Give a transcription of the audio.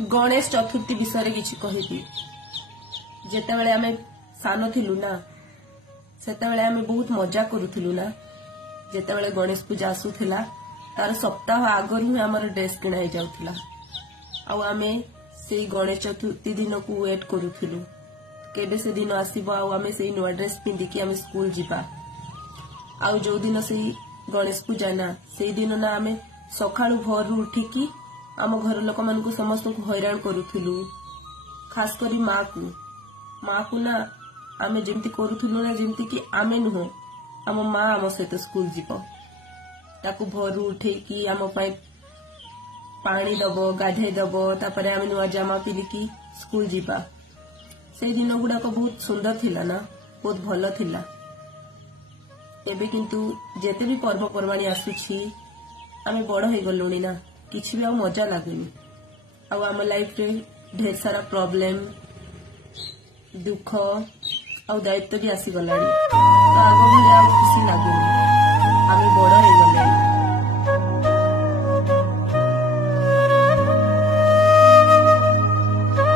गणेश चतुर्थी विषय किसी कहबी जेतेबेले आमे सान थिलु ना सेतेबेले आमे बहुत मजा करूथिलु ना जेतेबेले गणेश पूजा आसुथिला तार सप्ताह आगर ही हमर ड्रेस किना ही जाउथिला आ आमे से गणेश चतुर्थी दिन को वेट करूथिलु केबे से दिन आसीबो आ आमे से नुवा ड्रेस पिंदी कि आमे स्कूल जिबा आ जो दिन से गणेश पूजा ना से दिन ना आमे सकाळु भोर उठिकी आम घर लोक मान को समस्त को हैरान करूथिलु खास करी माँ को ना आमे जेमती करूथिलु ना जेमती कि आमे नुह आम माँ आम सहित स्कूल जीव ताकू भोर उठेकी आम पाई पानी दब गाधे दब तापरे आमे नुआ जामा पिलिकी स्कूल जीवा से दिन गुड़ाक बहुत सुंदर थिला ना बहुत भल थिला एबे किंतु जेते भी पर्वपर्वाणी आसुछि आमे बड़ हो गलुनी ना किछि भी आ मजा लागुनी आम लाइफ रे ढेर सारा प्रॉब्लम दुख आ दायित्व भी आसी गलानी तो आगो